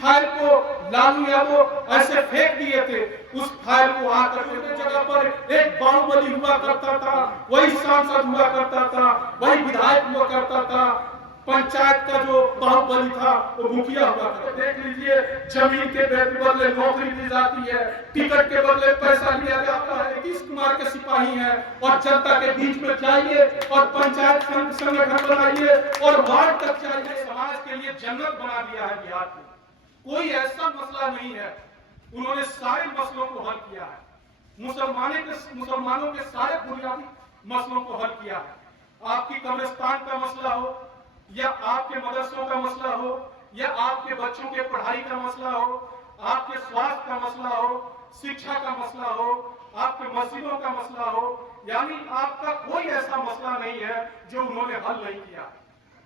File को लालू यादव ऐसे फेंक दिए थे, उस फाइल को आकर के जगह पर एक बाहुबली हुआ करता था, वही सांसद हुआ करता था, वही विधायक हुआ करता था। पंचायत का जो बाहुबली था वो मुखिया हुआ करता। देख लीजिए, जमीन के बदले नौकरी दी जाती है, टिकट के बदले पैसा लिया जाता है। नीतीश कुमार के सिपाही हैं और जनता के बीच में जाइए और पंचायत संगठन बनाइए और वार्ड तक जाइए। समाज के लिए जन्नत बना दिया है बिहार को। कोई ऐसा मसला नहीं है, उन्होंने सारे मसलों को हल किया है। मुसलमानों के सारे बुनियादी मसलों को हल किया है। आपकी कब्रिस्तान का मसला हो या आपके मदरसों का मसला हो या आपके बच्चों के पढ़ाई का मसला हो, आपके स्वास्थ्य का मसला हो, शिक्षा का मसला हो, आपके मस्जिदों का मसला हो, यानी आपका कोई ऐसा मसला नहीं है जो उन्होंने हल नहीं किया।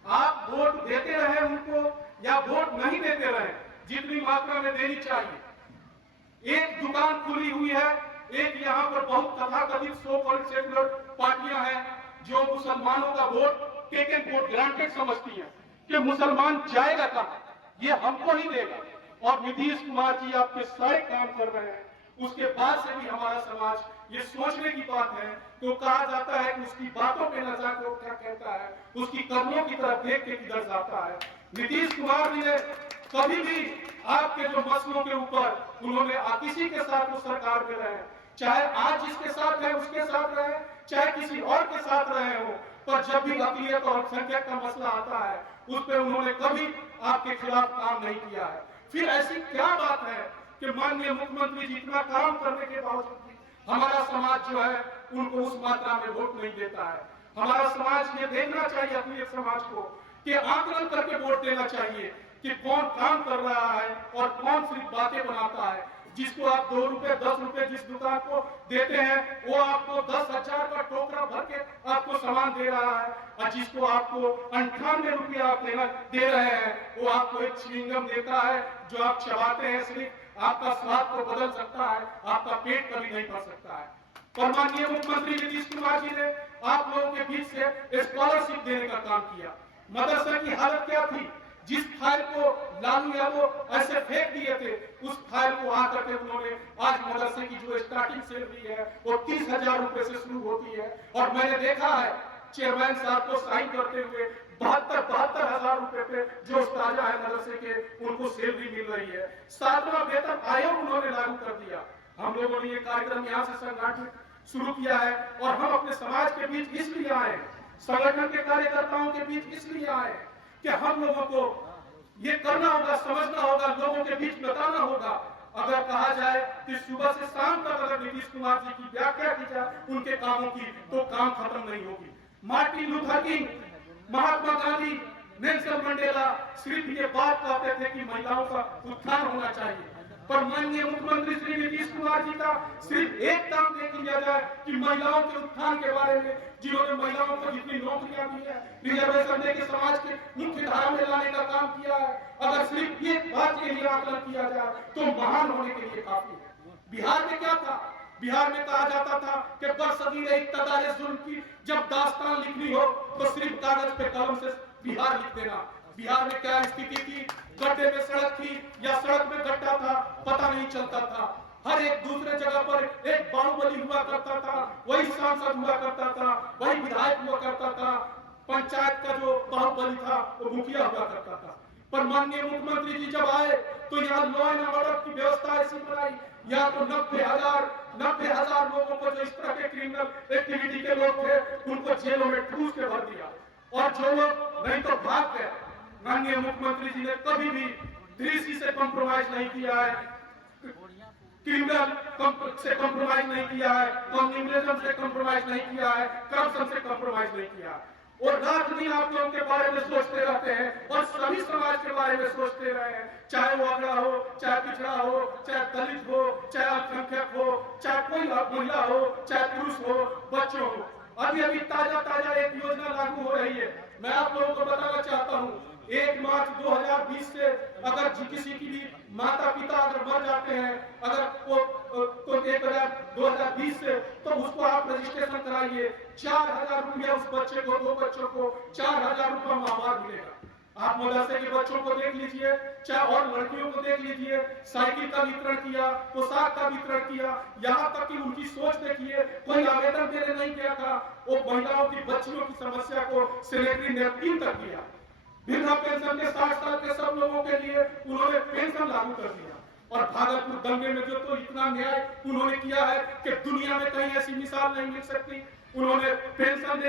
आप वोट देते रहे उनको या वोट नहीं देते रहे, जितनी मात्रा में देनी चाहिए। एक दुकान खुली हुई है, एक यहाँ पर बहुत तथाकथित सो कॉल्ड सेकुलर पार्टियां हैं जो मुसलमानों का वोट टेकन फॉर ग्रांटेड समझती है कि मुसलमान जाएगा कहां, ये हमको ही देगा। और नीतीश कुमार जी आपके सारे काम कर रहे हैं, उसके बाद से भी हमारा समाज ये सोचने की बात है। तो कहा जाता है कि उसकी बातों पे न जाकर क्या कहता है, उसकी कदमों की तरफ देख के किधर जाता है। नीतीश कुमार जी ने कभी भी आपके जो मसलों के ऊपर उन्होंने किसी के साथ वो सरकार में रहे, चाहे आज जिसके साथ है उसके साथ रहे, चाहे किसी और के साथ रहे हो, पर जब भी अक़लियत और अल्पसंख्यक का मसला आता है उस पर उन्होंने कभी आपके खिलाफ काम नहीं किया है। फिर ऐसी क्या बात है कि माननीय मुख्यमंत्री जी इतना काम करने के बावजूद भी हमारा समाज जो है उनको उस मात्रा में वोट नहीं देता है। हमारा समाज ये देखना चाहिए अपने समाज को कि आकलन करके वोट देना चाहिए कि कौन काम कर रहा है और कौन सिर्फ बातें बनाता है। जिसको आप 2 रुपए 10 रुपए जिस दुकान को देते हैं वो आपको 10,000 का टोकरा भर के आपको सामान दे रहा है, और जिसको आपको 98 रुपया आप दे रहे हैं वो आपको एक च्युइंगम देता है जो आप चबाते हैं, सिर्फ आपका स्वाद तो बदल सकता है, आपका पेट कभी नहीं भर सकता है। पर माननीय मुख्यमंत्री नीतीश कुमार जी ने आप लोगों के बीच से स्कॉलरशिप देने का काम किया। मदरसा की हालत क्या थी, जिस फाइल को लालू यादव ऐसे फेंक दिए थे, उस फाइल को आकर के उन्होंने आज मदरसे की जो स्टार्टिंग सैलरी है वो 30,000 रुपए से शुरू होती है। और मैंने देखा है चेयरमैन साहब को साइन करते हुए 72,000 रुपए पे जो उस्ताद है मदरसे के उनको सैलरी मिल रही है। 7वां वेतन आयोग उन्होंने लागू कर दिया। हम लोगों ने ये कार्यक्रम यहाँ से संगठित शुरू किया है और हम अपने समाज के बीच इसलिए आए, संगठन के कार्यकर्ताओं के बीच इसलिए आए कि हम लोगों को ये करना होगा, समझना होगा, लोगों के बीच बताना होगा। अगर कहा जाए कि सुबह से शाम तक अगर नीतीश कुमार जी की व्याख्या की जाए उनके कामों की तो काम खत्म नहीं होगी। Martin Luther king, Mahatma Gandhi, Nelson Mandela सिर्फ ये बात कहते थे कि महिलाओं का उत्थान होना चाहिए, पर माननीय मुख्यमंत्री श्री नीतीश कुमार जी का सिर्फ एक काम देख लिया जाए कि महिलाओं के उत्थान के बारे में, जिन्होंने महिलाओं को जितनी नौकरियां दी है, रिजर्वेशन देकर समाज के मुख्य धारा में लाने का काम किया है, अगर सिर्फ ये बात के लिए आकलन किया जाए तो महान होने के लिए काफी है। बिहार में क्या था, बिहार में कहा जाता था कि बरसगीरे इक़्तिदार जुल्म की जब दास्तान लिखनी हो तो सिर्फ कागज पे कलम से बिहार लिख देना। बिहार में क्या स्थिति थी, गड्ढे में सड़क थी या सड़क में गड्ढा था, पता नहीं चलता था। हर एक दूसरे जगह पर एक बाहुबली हुआ करता था, वही सांसद हुआ करता था, वही विधायक हुआ करता था। पंचायत का जो बाहुबली था वो मुखिया हुआ करता था। पर माननीय मुख्यमंत्री जी जब आए तो यहाँ लॉ एंड ऑर्डर की व्यवस्था ऐसी बनाई, यहाँ तो 90,000 लोगों को जो इस तरह के क्रिमिनल एक्टिविटी के लोग थे उनको जेलों में ठूस के भर दिया, और जो लोग नहीं तो भाग गए। माननीय मुख्यमंत्री जी ने कभी भी दृष्टि से कॉम्प्रोमाइज नहीं किया है, क्रिमिनल से कॉम्प्रोमाइज नहीं किया है, कम्युनिज्म से कॉम्प्रोमाइज नहीं किया है, करप्शन से कॉम्प्रोमाइज नहीं किया। और रात दिन आप लोगों के बारे में सोचते रहते हैं और सभी समाज के बारे में सोचते रहे हैं, चाहे वो अगड़ा हो, चाहे पिछड़ा हो, चाहे दलित हो, चाहे अल्पसंख्यक हो, चाहे कोई महिला हो, चाहे पुरुष हो, बच्चों हो। अभी ताजा एक योजना लागू हो रही है, मैं आप लोगों को बताना चाहता हूँ। 1 मार्च 2020 से अगर किसी की भी माता पिता अगर मर जाते हैं, अगर तो 2020 से तो उसको आप रजिस्ट्रेशन कराइए, 4,000 रुपया उस बच्चे को, 2 बच्चों को 4,000 रुपया माहवार मिलेगा। आप मदरसे के बच्चों को देख लीजिए, चाहे और लड़कियों को देख लीजिए, साइकिल का वितरण किया, पोशाक का वितरण किया, यहाँ तक कि उनकी सोच देखिए, कोई आवेदन देने नहीं गया था, वो महिलाओं की बच्चियों की समस्या को सैनिटरी नैपकिन तक किया। वृद्धा पेंशन के 60 साल के सब लोगों के लिए उन्होंने पेंशन लागू कर दिया। और भागलपुर दंगे में जो तो इतना न्याय उन्होंने किया है कि दुनिया में कहीं ऐसी मिसाल नहीं मिल सकती। उन्होंने पेंशन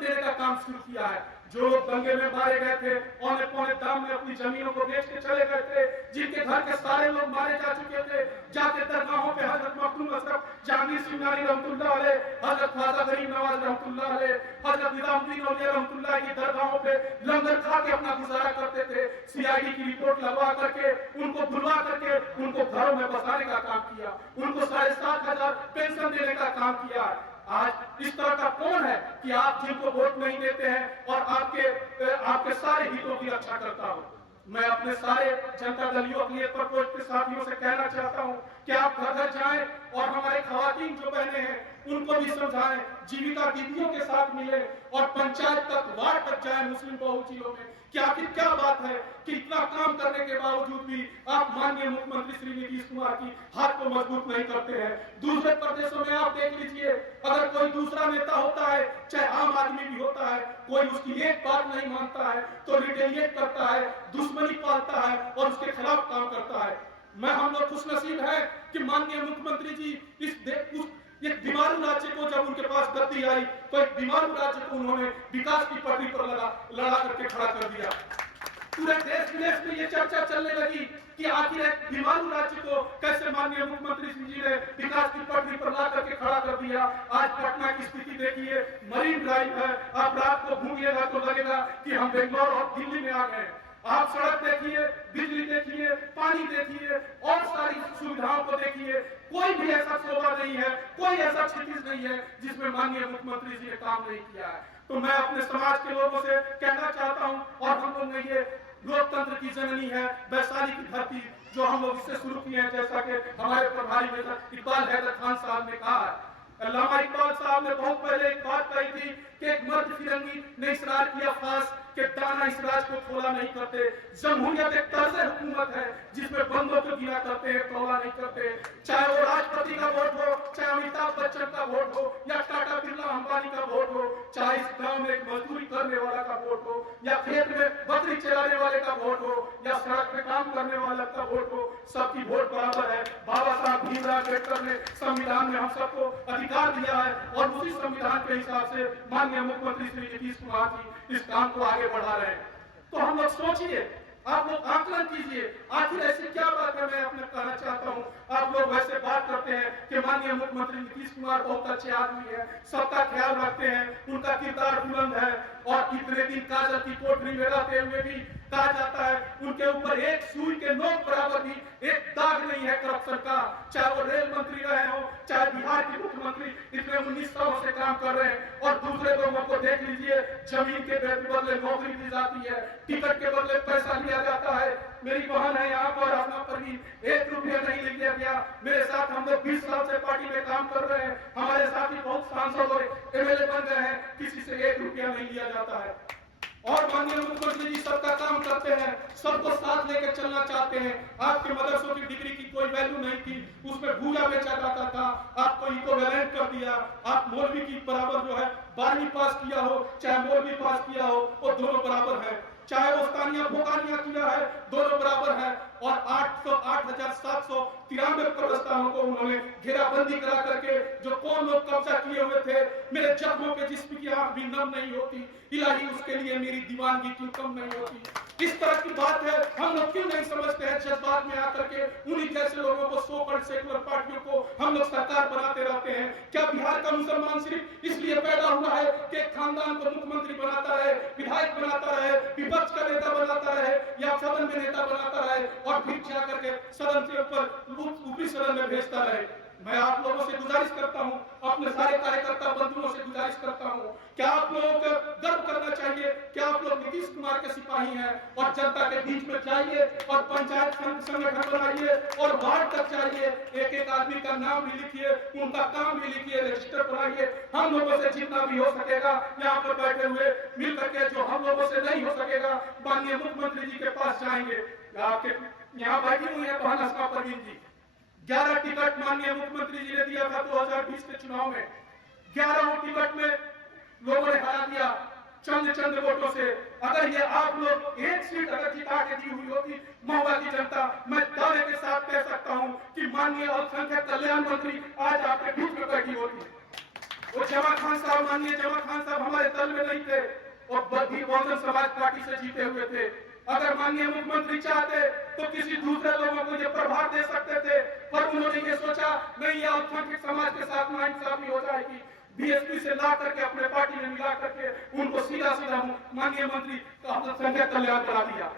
देने का काम शुरू किया है। जो लोग दंगे में मारे गए थे, औने पौने दाम में अपनी जमीनों को बेच के चले गए थे, जिनके घर के सारे लोग मारे जा चुके थे, जाके दरगाहों पे हजरत मखदूम अशरफ जहांगीर सिंगारी रहमतुल्लाह अलैह, हजरत ख्वाजा गरीब नवाज रहमतुल्लाह अलैह, हजरत निजामुद्दीन औलिया रहमतुल्लाह की दरगाहों पे लंगर खा के अपना गुजारा करते थे। सीआईडी की रिपोर्ट लगवा करके, उनको बुलवा करके उनको घरों में बसाने का काम किया, उनको 7,500 पेंशन देने का काम किया। आज इस तरह का कौन है कि आप जिनको वोट नहीं देते हैं और आपके सारे हितों की रक्षा करता हो। मैं अपने सारे जनता दलियों अखिलेश प्रकोष्ठ के साथियों से कहना चाहता हूं कि आप घर घर जाएं और हमारे खवातीन जो बहने हैं उनको भी समझाएं, जीविका दीदियों के साथ मिले और पंचायत तक, वार्ड तक जाएं मुस्लिम बहुजिलों में कि आखिर क्या बात है कि इतना काम करने के बावजूद भी आप माननीय मुख्यमंत्री श्री नीतीश कुमार की हाथ को मजबूत नहीं करते हैं। दूसरे प्रदेशों में आप देख लीजिए, अगर कोई दूसरा नेता होता है, चाहे आम आदमी भी होता है, कोई उसकी एक बात नहीं मानता है तो रिटेलिएट करता है, दुश्मनी पालता है और उसके खिलाफ काम करता है। हम लोग खुशनसीब है कि माननीय मुख्यमंत्री जी एक बीमारू राज्य को जब उनके पास गद्दी आई तो एक बीमारू राज्य को उन्होंने विकास की पटरी पर लड़ा करके खड़ा कर दिया। पूरे देश विदेश में ये चर्चा चलने लगी कि आखिर एक बीमारू राज्य को कैसे माननीय मुख्यमंत्री जी ने विकास की पटरी पर ला करके खड़ा कर दिया। आज पटना की स्थिति देखिए, मरीन ड्राइव है, आप रात को घूमिएगा तो लगेगा कि हम बेंगलोर और दिल्ली में आ गए। आप सड़क देखिए, बिजली देखिए, पानी देखिए और सारी सुविधाओं को देखिए, कोई भी ऐसा शोभा नहीं है, कोई ऐसा क्षितिज नहीं है जिसमें माननीय मुख्यमंत्री जी ने काम नहीं किया है। तो मैं अपने समाज के लोगों से कहना चाहता हूं, और हम लोग ने ये लोकतंत्र की जननी है वैशाली की धरती जो हम लोग इससे शुरू किए हैं, जैसा कि हमारे प्रभारी नेता इकबाल हैदर खान साहब ने कहा है। अल्लामा इकबाल साहब ने बहुत पहले एक बात कही थी कि एक मर्द फिरंगी ने इसरार किया खास कि दाना इस राज को खोला नहीं करते। जमहूरियत एक तर्ज हुकूमत है जिसमें बंदों को गिना करते हैं, तौला नहीं करते। चाहे वो राष्ट्रपति का वोट हो, चाहे अमिताभ बच्चन का वोट हो या टाटा बिरला अंबानी का वोट हो, चाहे इस गांव में एक मजदूरी करने वाला का वोट हो या खेत में बकरी चलाने वाले का वोट हो या सड़क पे काम करने वाला का वोट हो, सबकी वोट बराबर है। बाबा साहब भीमराव अम्बेडकर ने संविधान में हम सबको अधिकार दिया है और उसी संविधान के हिसाब से माननीय मुख्यमंत्री श्री नीतीश कुमार जी इस काम को आगे बढ़ा रहे हैं। तो हम लोग सोचिए, आप लोग आकलन कीजिए, आखिर ऐसी क्या बात है। मैं अपने कहना चाहता हूं, आप लोग वैसे बात करते हैं कि माननीय मुख्यमंत्री नीतीश कुमार बहुत अच्छे आदमी है, सबका ख्याल रखते हैं, उनका किरदार बुलंद है और इतने दिन काजल की कोठरी में रहते हुए भी कहा जाता है उनके ऊपर एक सुई के नोक बराबर भी एक दाग नहीं है करप्शन का। चाहे वो रेल मंत्री रहे हो, चाहे बिहार के मुख्यमंत्री इतने 19 सालों से काम कर रहे हैं और दूसरे लोगों को देख लीजिए, जमीन के बदले नौकरी दी जाती है, टिकट के बदले पैसा लिया जाता है। मेरी बहन है यहाँ पर, अपना परवीन, 1 रुपया नहीं लिया गया। मेरे साथ हम लोग 20 साल से पार्टी में काम कर रहे हैं, हमारे साथ ही बहुत सांसद और एमएलए बन गए हैं, किसी से 1 रुपया नहीं लिया जाता है। और माननीय मुख्यमंत्री जी सबका काम करते हैं, सबको साथ लेकर चलना चाहते हैं। आपके मदरसों की डिग्री की कोई वैल्यू नहीं थी, उसमें भूजा बेचा जाता था, आपको इक्विवेलेंट कर दिया। आप मौलवी की बराबर जो है 12वीं पास किया हो चाहे मौलवी पास किया हो, वो दोनों बराबर है। चाहे वो स्थानीय भोकानिया किया है, दोनों बराबर है। और 8,793 प्रस्तावों को उन्होंने घेराबंदी करा करके जो कौन लोग कब्जा किए हुए थे, मेरे जख्मों पे जिस्म की आंख भी नम नहीं होती, इलाही उसके लिए मेरी दीवानगी क्यों कम नहीं होती। इस तरह की बात है, हम लोग क्यों नहीं समझते हैं। जज्बात में आकर के उन्हीं जैसे लोगों को, सो सेकुलर पार्टियों को हम लोग सरकार बनाते रहते हैं। क्या बिहार का मुसलमान सिर्फ इसलिए पैदा हुआ है कि खानदान को मुख्यमंत्री बनाता रहे, विधायक बनाता रहे, विपक्ष का नेता बनाता रहे या सदन में नेता बनाता रहे और फिर जाकर के सदन से ऊपर ऊपरी सदन में भेजता रहे? मैं आप लोगों से गुजारिश करता हूं, अपने सारे कार्यकर्ता बंधुओं से गुजारिश करता हूं, क्या आप लोगों को गर्व करना चाहिए कि आप लोग नीतीश कुमार के सिपाही हैं और जनता के बीच में जाइए और पंचायत संगठन बनाइए और वार्ड तक जाइए, एक एक आदमी का नाम भी लिखिए, उनका काम भी लिखिए, रजिस्टर बनाइए। हम लोगों से जितना भी हो सकेगा यहाँ पर बैठे हुए मिल करके, जो हम लोगों से नहीं हो सकेगा माननीय मुख्यमंत्री जी के पास जाएंगे। आपके यहाँ बैठी हुई है बहन अस्मा परवीन जी, 11 टिकट माननीय मुख्यमंत्री जी ने दिया था 2020 के चुनाव में, 11 टिकट में लोगों ने हरा दिया चंद वोटों से। अगर ये आप लोग एक सीट अगर जिता के दी हुई होती महुआ की जनता, मैं दावे के साथ कह सकता हूं कि माननीय अल्पसंख्यक कल्याण मंत्री आज आपके बीच में बैठी होती। वो जमा खान साहब, माननीय जमा खान साहब हमारे दल में नहीं थे और बहुजन समाज पार्टी से जीते हुए थे। अगर माननीय मुख्यमंत्री चाहते तो किसी दूसरे लोगों को ये प्रभार दे सकते थे, पर उन्होंने ये सोचा नहीं, ये अल्पसंख्यक समाज के साथ नाइंसाफी हो जाएगी, बीएसपी से ला करके अपने पार्टी में मिला करके उनको सीधा माननीय मंत्री अल्पसंख्यक कल्याण करा दिया।